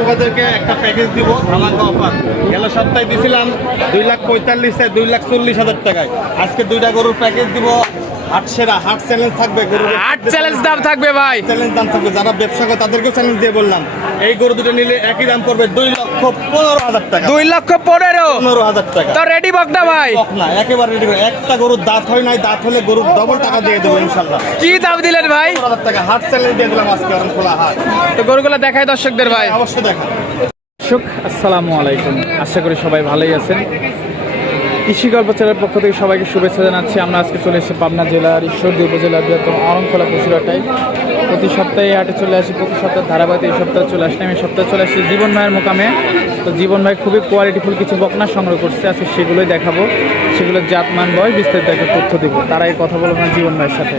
দর্শকদেরকে একটা প্যাকেজ দিব ধামাকা অফার গেল সপ্তাহে দিছিলাম দুই লাখ পঁয়তাল্লিশে দুই লাখ চল্লিশ হাজার টাকায়। আজকে দুইটা গরুর প্যাকেজ দিব হাট সেরা হাট চ্যালেঞ্জ থাকবে গরু আট চ্যালেঞ্জ দাম থাকবে ভাই। চ্যালেঞ্জ দাম থাকবে যারা ব্যবসা করে তাদেরকেও চ্যালেঞ্জ দিয়ে বললাম। এই গরু দুটো নিলে একই দাম পড়বে দুই লক্ষ পনেরো হাজার টাকা। দুই লক্ষ পনেরো? পনেরো হাজার টাকা। তো রেডি ভাই। না একেবারে রেডি একটা গরুর দাঁত হয় নাই দাঁত হলে গরুর ডবল টাকা দিয়ে দেবো ইনশাল্লাহ কি দাম দিলেন ভাই? হাজার টাকা হাট চ্যালেঞ্জ দিয়ে দিলাম আজকে খোলা হাট। তো গরুগুলো দেখায় দর্শকদের ভাই। অবশ্যই দেখা দর্শক আসসালামু আলাইকুম। আশা করি সবাই ভালোই আছেন। কৃষি গল্পচারের পক্ষ থেকে সবাইকে শুভেচ্ছা জানাচ্ছি। আমরা আজকে চলে এসেছি পাবনা জেলার ঈশ্বরদী উপজেলার বৃহত্তম অরংখোলা পশুরাটায় প্রতি সপ্তাহে হাটে চলে আসি, প্রতি সপ্তাহে ধারাবাহিক এই সপ্তাহে চলে আসলে আমি সপ্তাহে চলে আসি জীবন ভাইয়ের মোকামে। তো জীবন ভাই খুবই কোয়ালিটিফুল কিছু বকনা সংগ্রহ করছে। আজকে সেগুলোই দেখাবো। সেগুলোর জাতমান বয় বিস্তারিত একটা তথ্য তারা এই কথা বলব না জীবন ভাইয়ের সাথে।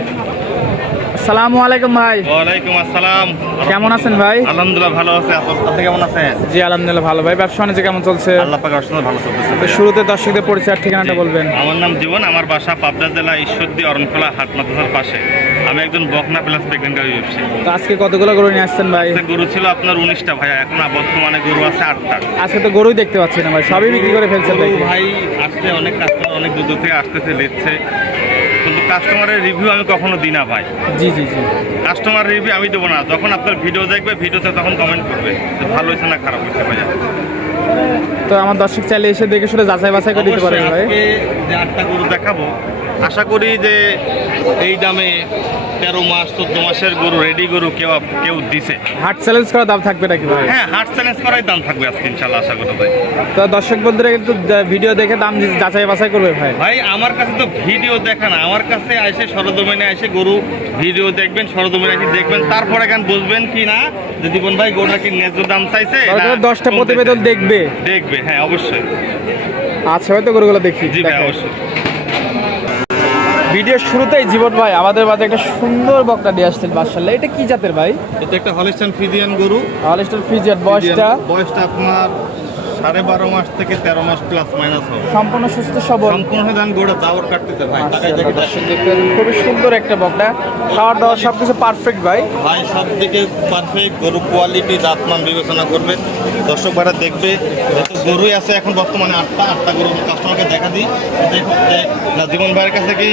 আসসালামু আলাইকুম ভাই। ওয়ালাইকুম আসসালাম। কেমন আছেন ভাই? আলহামদুলিল্লাহ ভালো আছে। আপনি কেমন আছেন? জি আলহামদুলিল্লাহ ভালো। ভাই ব্যবসা বাণিজ্য কেমন চলছে? আল্লাহ পাক অসুন্দর ভালো চলতেছে। তো শুরুতে দর্শকদের পরিচয় আর ঠিকানাটা বলবেন। আমার নাম জীবন আমার বাসা পাবনা জেলা ঈশ্বরদী অরণখোলা হাট মাদ্রাসার পাশে। আমি একজন বকনা প্লাস প্রেগনেন্ট ব্যবসায়ী তো আজকে কতগুলো গরু নিয়ে আসছেন ভাই? গরু ছিল আপনার উনিশটা ভাই এখন বর্তমানে গরু আছে আটটা। আজকে তো গরুই দেখতে পাচ্ছি না ভাই সবই বিক্রি করে ফেলছেন ভাই আসছে অনেক কাস্টমার অনেক দূর দূর থেকে আসতেছে লিখছে কিন্তু কাস্টমারের রিভিউ আমি কখনো দিই না ভাই। জি জি জি। কাস্টমার রিভিউ আমি দেবো না। যখন আপনার ভিডিও দেখবে ভিডিওতে তখন কমেন্ট করবে যে ভালো হয়েছে না খারাপ হয়েছে ভাই তো আমার দর্শক চাইলে এসে দেখে শুনে যাচাই বাছাই করে দিতে পারেন ভাই। আটটা গরু দেখাবো। আশা করি যে এই দামে তেরো মাস চোদ্দ মাসের গরু রেডি গরু কেউ কেউ দিছে। হাট চ্যালেঞ্জ করা দাম থাকবে নাকি ভাই? হ্যাঁ হাট চ্যালেঞ্জ করাই দাম থাকবে আজকে ইনশাল্লাহ আশা করা যায় তো দর্শক বন্ধুরা কিন্তু ভিডিও দেখে দাম যাচাই বাছাই করবে ভাই? ভাই আমার কাছে তো ভিডিও দেখা না। আমার কাছে এসে সরজমিনে এসে গরু ভিডিও দেখবেন সরজমিনে এসে দেখবেন তারপরে কেন বুঝবেন কি না? যে জীবন ভাই গরুটা কি ন্যায্য দাম চাইছে দশটা প্রতিবেদন দেখবে। দেখবে হ্যাঁ অবশ্যই। আচ্ছা হয়তো গরুগুলো দেখি। জি ভাই অবশ্যই। ভিডিও শুরুতেই জীবন ভাই আমাদের মাঝে একটা সুন্দর বকটা দিয়ে আসছেন মার্শাল্লাহ এটা কি জাতের ভাই? এটা একটা হলিস্টান ফিজিয়ান গরু। হলিস্টার ফিজিয়ার বয়সটা? বয়সটা আপনার সাড়ে বারো মাস থেকে তেরো মাস প্লাস মাইনাস হবে। সম্পূর্ণ সুস্থ সবল। সম্পূর্ণ ধান গোড়া কাটতেছে ভাই পাচ্ছেন, খুবই সুন্দর একটা বকটা দাওয়ার সবকিছু পারফেক্ট ভাই। ভাই সব দিকে পারফেক্ট গরু কোয়ালিটি জাতমান বিবেচনা করবে দর্শক ভাড়া দেখবে যত গরুই আছে এখন বর্তমানে আটটা আটটা গরু কাস্টমারকে দেখা দিই। না জীবন ভাইয়ের কাছে কি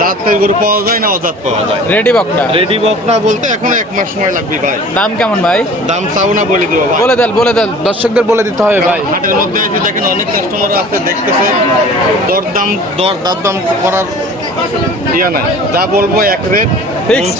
জাতের গরু পাওয়া যায় না অজাত পাওয়া যায়? রেডি বকটা রেডি বক না বলতে এখন এক মাস সময় লাগবে ভাই। দাম কেমন ভাই? দাম চাও না বলে দেবো ভাই। বলে দেন বলে দেন। দর্শকদের বলে দিতে হবে ভাই। হাটের মধ্যে এসে দেখেন অনেক কাস্টমার আছে দেখতেছে। দরদাম দর দাম করার ইয়া নাই। যা বলব এক রেট ফিক্সড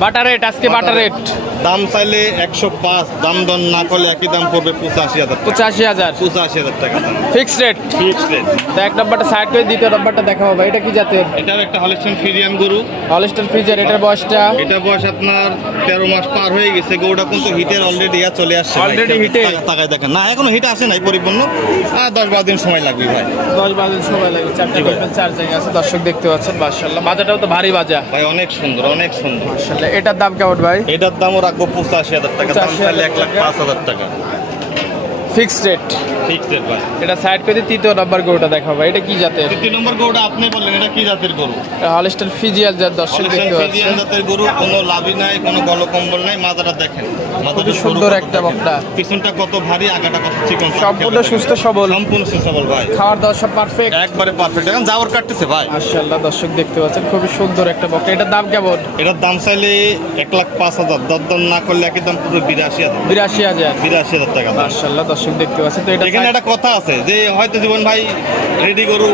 বাটার রেট আজকে বাটার রেট দাম চাইলে একশো পাঁচ দাম দর না করলে একই দাম পড়বে পঁচাশি হাজার পঁচাশি হাজার। পঁচাশি হাজার টাকা দাম। ফিক্স রেট ফিক্সড রেট তো এক নম্বরটা সাইড করে দ্বিতীয় নম্বরটা দেখাবো ভাই এটা কি জাতের? এটাও একটা হলিস্টন ফিরিয়ান গরু। হলিস্টার ফিজার এটার বয়সটা? এটা বয়স আপনার তেরো মাস পার হয়ে গেছে গরুটা কিন্তু হিটের অলরেডি ইয়া চলে আসছে এ? টাকা- টাকায় দেখেন। না এখনও হিট আসে নাই পরিপূর্ণ। আর দশ বারো দিন সময় লাগবে ভাই। দশ বাজে সময় লাগে চারটা চার জায়গায় আছে দর্শক দেখতে পাচ্ছেন মাশাআল্লাহ। বাজারটাও তো ভারী বাজা। ভাই অনেক সুন্দর অনেক সুন্দর। মাশাআল্লাহ। এটার দাম কেমন ভাই? এটার দামও রাখব পঁচাশি হাজার টাকা দাম 85,000 চাইলে এক লাখ। পাঁচ হাজার টাকা। ফিক্সড রেট ফিক্সড ভাই। এটা সাইড করে তৃতীয় নম্বর গরুটা দেখাবো। ভাই এটা কি জাতের? তৃতীয় নম্বর গরুটা আপনি বললেন এটা কি জাতের গরু? হলিস্টার ফিজিয়াল যার দর্শক দেখতে পাচ্ছেন। জাতের গরু কোনো লাভই নাই কোনো গলকম্বল নাই মাথাটা দেখেন। মাথাটা খুবই সুন্দর একটা। বকটা। পিছনটা কত ভারী আগাটা কত চিকন সম্পূর্ণ সুস্থ সবল। সম্পূর্ণ সুস্থ সবল ভাই। খাওয়ার দাওয়ার সব পারফেক্ট একবারে পারফেক্ট এখন যাওয়ার কাটতেছে ভাই। মাশাআল্লাহ দর্শক দেখতে পাচ্ছেন খুবই সুন্দর একটা বকটা এটার দাম কেমন? এটার দাম চাইলে এক লাখ পাঁচ হাজার। দরদর না করলে একই দাম পুরো বিরাশি হাজার। বিরাশি হাজার। বিরাশি হাজার টাকা মাশাআল্লাহ দর্শক দেখতে পাচ্ছেন তো এটা এখানে একটা কথা আছে যে হয়তো জীবন ভাই রেডি গরু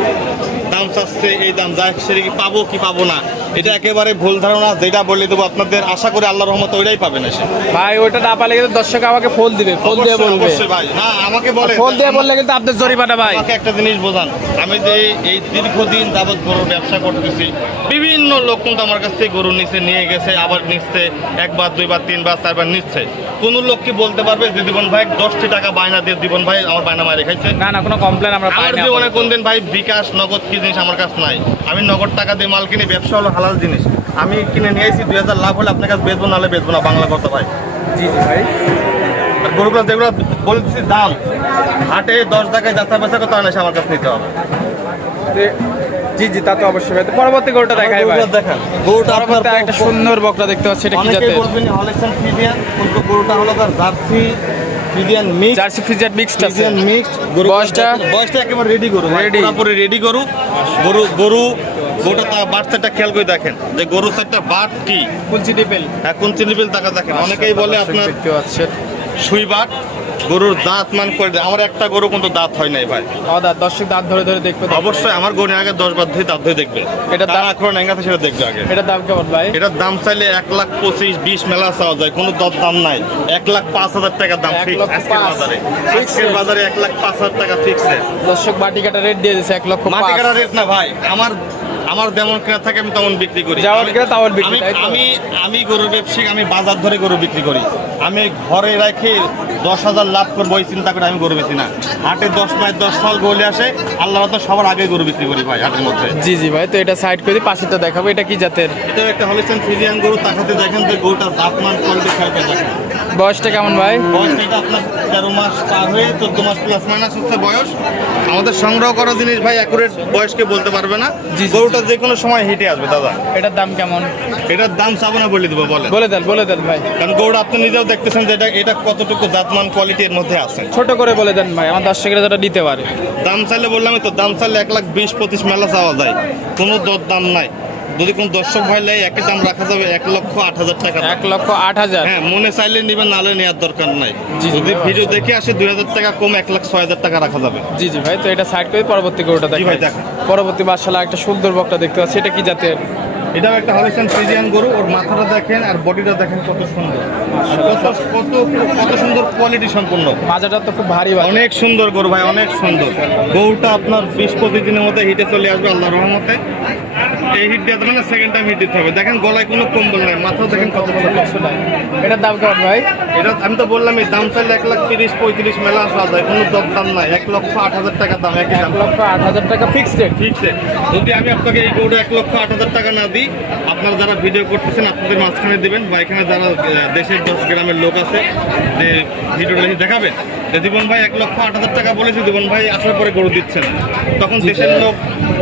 দাম চাচ্ছে এই দাম যা সেটা কি পাবো কি পাবো না এটা একেবারে ভুল ধারণা যেটা বলে দেবো আপনাদের আশা করি আল্লাহর রহমত ওইটাই পাবেন এসে। ভাই ওইটা না পারলে কিন্তু দর্শক আমাকে ফোন দিবে ফোন দিয়ে বলবে। ভাই। না আমাকে বলে ফোন দিয়ে বললে কিন্তু আপনার জরিমানা ভাই। আমাকে একটা জিনিস বোঝান আমি যে এই দীর্ঘদিন যাবৎ গরুর ব্যবসা করতেছি বিভিন্ন লোক কিন্তু আমার কাছ থেকে গরু নিচে নিয়ে গেছে আবার নিচ্ছে একবার দুইবার তিনবার চারবার নিচ্ছে। কোন লোক কি বলতে পারবে যে জীবন ভাই দশটি টাকা বায়না দিয়ে জীবন ভাই আমার বায়না মারে খাইছে? না না কোনো কমপ্লেন আমরা পাই আমার না জীবনে কোনদিন ভাই বিকাশ নগদ কি জিনিস আমার কাছে নাই। আমি নগদ টাকা দিয়ে মাল কিনি ব্যবসা হলো হালাল জিনিস। আমি কিনে নিয়ে এসেছি দুই হাজার লাভ হলে আপনার কাছে বেচবো নাহলে বেচবো না বাংলা কথা ভাই। জি জি ভাই। আর গরুগুলো যেগুলো বলছি দাম হাটে দশ টাকায় যাত্রা বেচা করতে হয় না সে আমার কাছে নিতে হবে। তে- জি জি তা তো অবশ্যই ভাই। পরবর্তী গরুটা দেখাই ভাই। দেখান। গরুটা পরবর্তী একটা সুন্দর বকরা দেখতে পাচ্ছি এটা কি জাতের? বলবেন হলেকশন ফিজিয়ান কিন্তু গরুটা হলো তার jersey friesian mix. Jersey freezer mixed আছে। ফ্রিজিয়ান মিক্স গরু বয়সটা? বয়সটা একেবারে রেডি গরু Ready। পুরোপুরি রেডি গরু। গরু গরু গোটা তা বাট সেটটা খেয়াল করে দেখেন। যে গরু সেটটা বাট কি? কুলচি ডিপেল। হ্যাঁ কোন চিনিবিল টাকা দেখেন। অনেকেই বলে আপনার দেখতে পাচ্ছেন। সুই বাট গরুর দাঁত মান করে দেয়। আমার একটা গরু কিন্তু দাঁত হয় নাই ভাই। দাঁত দর্শক দাঁত ধরে ধরে দেখবে অবশ্যই আমার গরু আগে দশ বার ধরে দাঁত ধরে দেখবে। এটা এটা দাঁত- দাঁত এখন নেঙ্গাতে সেটা দেখবে আগে। এটার দাম কেমন ভাই? এটার দাম চাইলে এক লাখ পঁচিশ বিশ মেলা চাওয়া যায় কোনো দর দাম নাই। এক লাখ পাঁচ হাজার টাকা দাম ফিক্স আজকের বাজারে। আজকের বাজারে এক লাখ পাঁচ হাজার টাকা ফিক্স দর্শক বাটি কাটা রেট দিয়ে দিচ্ছে এক লক্ষ মাটি কাটা রেট না ভাই আমার আমার যেমন কেনা থাকে আমি তেমন বিক্রি করি। যেমন কেনা তেমন বিক্রি, আমি- আমি গরুর ব্যবসায়িক আমি বাজার ধরে গরু বিক্রি করি। আমি ঘরে রেখে দশ হাজার লাভ করব এই চিন্তা করে আমি গরু বেশি না। হাটে দশ মাস দশ সাল গলে আসে আল্লাহ তো সবার আগে গরু বিক্রি করি ভাই হাটের মধ্যে। জি জি ভাই তো এটা সাইড করে পাশেটা দেখাবো এটা কি জাতের? এটা একটা হলিস্টান ফিজিয়ান গরু তাকাতে দেখেন যে গরুটার জাতমান কোয়ালিটি খেয়াল করে দেখেন বয়সটা কেমন ভাই? বয়স এটা আপনার তেরো মাস পার হয়ে চোদ্দ মাস প্লাস মাইনাস হচ্ছে বয়স। আমাদের সংগ্রহ করা জিনিস ভাই অ্যাকুরেট বয়সকে বলতে পারবে না। গরুটা যে কোনো সময় হেঁটে আসবে দাদা। এটার দাম কেমন? এটার দাম চাবো না বলে দেবো বলে বলে দেন বলে দেন ভাই। কারণ গরুটা আপনি নিজেও দেখতেছেন যে এটা এটা কতটুকু জাতমান কোয়ালিটির মধ্যে আছে। ছোট করে বলে দেন ভাই আমার দর্শকেরা যেটা দিতে পারে। দাম চাইলে বললাম তো দাম চাইলে এক লাখ বিশ পঁচিশ মেলা চাওয়া যায়। কোনো দর দাম নাই। যদি কোন দর্শক ভাই লাই একই দাম রাখা যাবে এক লক্ষ আট হাজার টাকা। এক লক্ষ আট হাজার? হ্যাঁ মনে চাইলে নিবেন নালে নেওয়ার দরকার নাই। যদি ভিডিও দেখে আসে দুই হাজার টাকা কম এক লাখ ছয় হাজার টাকা রাখা যাবে। জি জি ভাই তো এটা সাইড করে পরবর্তী গরুটা জি ভাই, দেখান। পরবর্তী বাসালা একটা সুন্দর বকটা দেখতে পাচ্ছি। এটা কি জাতের? এটাও একটা হলিস্টান ফ্রিজিয়ান গরু ওর মাথাটা দেখেন আর বডিটা দেখেন কত সুন্দর। কত কত কত সুন্দর কোয়ালিটি সম্পূর্ণ মাজাটা তো খুব ভারী ভাই। অনেক সুন্দর গরু ভাই অনেক সুন্দর। গরুটা আপনার বিশ পঁচিশ দিনের মধ্যে হিটে চলে আসবে আল্লাহ রহমতে। এই হিট দিয়ে মানে সেকেন্ড টাইম হিট দিতে হবে। দেখেন গলায় কোনো কম্বল নাই মাথাও দেখেন কত ছোট এটার দাম কেমন ভাই? এটা আমি তো বললাম এই দাম চাইলে এক লাখ তিরিশ পঁয়ত্রিশ মেলা আসা যায় কোনো দর দাম নাই। এক লক্ষ আট হাজার টাকা দাম এক লক্ষ আট হাজার টাকা ফিক্সড রেট ফিক্সড যদি আমি আপনাকে এই গরুটা এক লক্ষ আট হাজার টাকা না দিই আপনারা যারা ভিডিও করতেছেন আপনাদের মাঝখানে দেবেন। বা এখানে যারা দেশের দশ গ্রামের লোক আছে যে ভিডিওটা দেখে দেখাবেন যে জীবন ভাই এক লক্ষ আট হাজার টাকা বলেছে জীবন ভাই আসার পরে গরু দিচ্ছেন। তখন দেশের লোক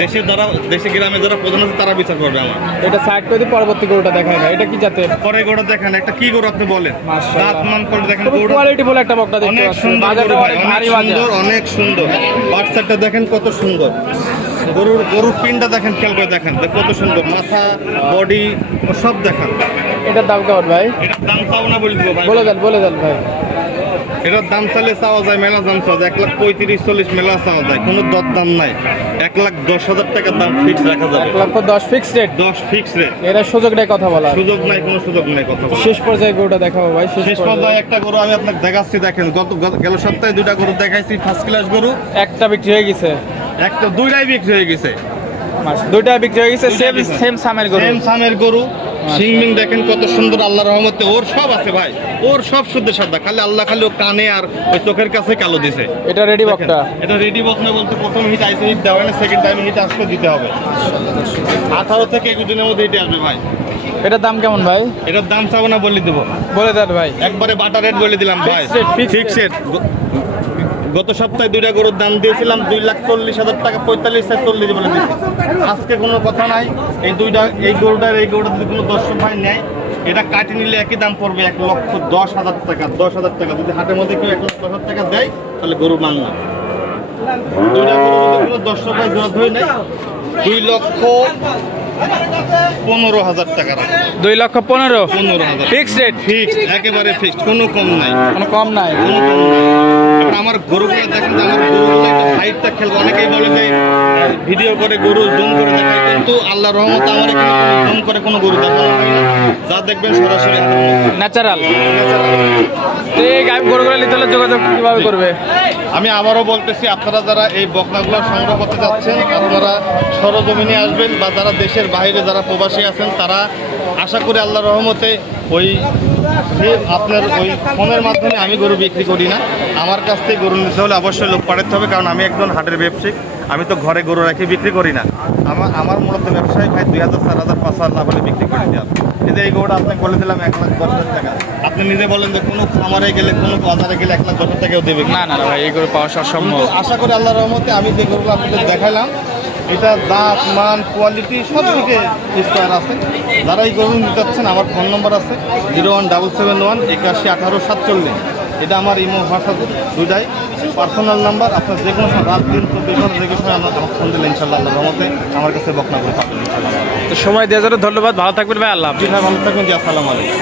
দেশের যারা দেশে গ্রামে যারা প্রধান আছে তারা বিচার করবে আমার। এটা সাইড করে পরবর্তী গরুটা দেখাই ভাই। এটা কি জাতের? পরে গরু দেখেন একটা কি গরু আপনি বলেন? দাঁত মান করে দেখেন গরুটা। কোয়ালিটি বলে একটা বকটা দেখতে অনেক সুন্দর বাজারটা গরু ভারী বাজার সুন্দর অনেক সুন্দর। বাচ্চাটা দেখেন কত সুন্দর। গরুর গরুর পিনটা দেখেন খেয়াল করে দেখেন। কত সুন্দর। মাথা বডি সব দেখান। এটার দাম কেমন ভাই? এটার দাম চাও না বলে দিব ভাই? বলে দেন বলে দেন ভাই। এটার দাম চাইলে চাওয়া যায় মেলা দাম চাওয়া যায়। এক লাখ পঁয়ত্রিশ চল্লিশ মেলা চাওয়া যায় কোনো দর দাম নাই। এক লাখ দশ হাজার টাকার দাম ফিক্স রাখা যাবে। এক লক্ষ দশ ফিক্সড রেট দশ ফিক্স রেট এরা সুযোগ নেই কথা বলা সুযোগ নাই কোনো সুযোগ নাই কথা। শেষ পর্যায়ে গরুটা দেখাবো ভাই শেষ পর্যায়ে। একটা গরু আমি আপনাকে দেখাচ্ছি দেখেন গত গত- গেল সপ্তাহে দুটা গরু দেখাইছি ফার্স্ট ক্লাস গরু। একটা বিক্রি হয়ে গেছে। একটা দুইটাই বিক্রি হয়ে গেছে। মাস- দুইটা বিক্রি হয়ে গেছে সেম। সেম সামের গরু। সেম সামের গরু। সিংমিং দেখেন কত সুন্দর আল্লাহ রহমতে। ওর সব আছে ভাই। ওর সব শুদ্ধ সাদা খালি আল্লাহ খালি ও কানে আর ওই চোখের কাছে কালো দিছে। এটা রেডি বকটা এটা রেডি বক না বলতে প্রথম হিট আইসি হিট দেওয়া না সেকেন্ড টাইম হিট আসতে দিতে হবে। আঠারো থেকে একুশ দিনের মধ্যে হিটে আসবে ভাই। এটার দাম কেমন ভাই? এটার দাম চাবো না বলে দেবো। বলে দেন ভাই। একবারে বাটা রেট বলে দিলাম ভাই। Fixed rate, fixed fix rate গত সপ্তাহে দুইটা গরুর দাম দিয়েছিলাম দুই লাখ চল্লিশ হাজার টাকা, পঁয়তাল্লিশ হাজার চল্লিশ বলে দিয়েছি। আজকে কোনো কথা নাই, এই দুইটা, এই গরুটার, এই গরুটা যদি কোনো দর্শক ভাই নেয়, এটা কাটি নিলে একই দাম পড়বে এক লক্ষ দশ হাজার টাকা, দশ হাজার টাকা। যদি হাটের মধ্যে কেউ এক লক্ষ দশ হাজার টাকা দেয়, তাহলে গরু মান দুইটা গরু যদি কোনো দর্শক ভাই ধরে নেয়, দুই লক্ষ পনেরো হাজার টাকা দুই লক্ষ পনেরো? পনেরো হাজার ফিক্সড রেট ফিক্সড একেবারে ফিক্সড কোনো কম নাই। কোনো কম নাই? কোনো কম নাই। আমার গরুগুলো দেখেন আমার গরুগুলো হাইটটা খেলব। অনেকেই বলে যে ভিডিও করে গরু জুম করে দেখায়। কিন্তু আল্লাহ রহমত আমার জুম করে কোনো গরু দেখানো হয় না। যা দেখবেন সরাসরি ন্যাচারাল গরুগুলো নিতে হলে যোগাযোগ কীভাবে করবে? আমি আবারও বলতেছি, আপনারা যারা এই বকনাগুলো সংগ্রহ করতে যাচ্ছেন আপনারা সরজমিনে আসবেন বা যারা দেশের বাইরে যারা প্রবাসী আছেন, তারা আশা করি আল্লাহ রহমতে ওই যে আপনার ওই ফোনের মাধ্যমে আমি গরু বিক্রি করি না আমার কাছ থেকে গরু নিতে হলে অবশ্যই লোক পাঠাতে হবে কারণ আমি একজন হাটের ব্যবসায়িক আমি তো ঘরে গরু রাখি বিক্রি করি না। আমার আমার মূলত ব্যবসায়ী ভাই দুই হাজার চার হাজার পাঁচ হাজার লাভ হলে বিক্রি করে দেওয়া কিন্তু এই গরুটা আপনাকে বলে দিলাম এক লাখ দশ হাজার টাকা। আপনি নিজে বলেন যে কোনো খামারে গেলে কোনো বাজারে গেলে এক লাখ দশ হাজার টাকাও দেবে না না ভাই এই গরু পাওয়া অসম্ভব কিন্তু আশা করি আল্লাহ রহমতে আমি যে গরুগুলো আপনাদের দেখালাম এটা দাঁত মান কোয়ালিটি সব দিকে স্কোয়ার আছে। যারা এই গরু নিতে চাচ্ছেন আমার ফোন নম্বর আছে zero one double seven one একাশি আঠারো সাতচল্লিশ। এটা আমার ইমো হোয়াটসঅ্যাপ দুটাই পার্সোনাল নাম্বার আপনার যে কোনো সময় রাত দিন চব্বিশ ঘণ্টা যে কোনো সময় আমার আমাকে ফোন দিলে ইনশাল্লাহ আল্লাহ রহমতে আমার কাছে বকনা করে পাবেন সময় দেওয়ার জন্য ধন্যবাদ ভালো থাকবেন ভাই আল্লাহ। ভালো থাকবেন জি আসসালামু আলাইকুম।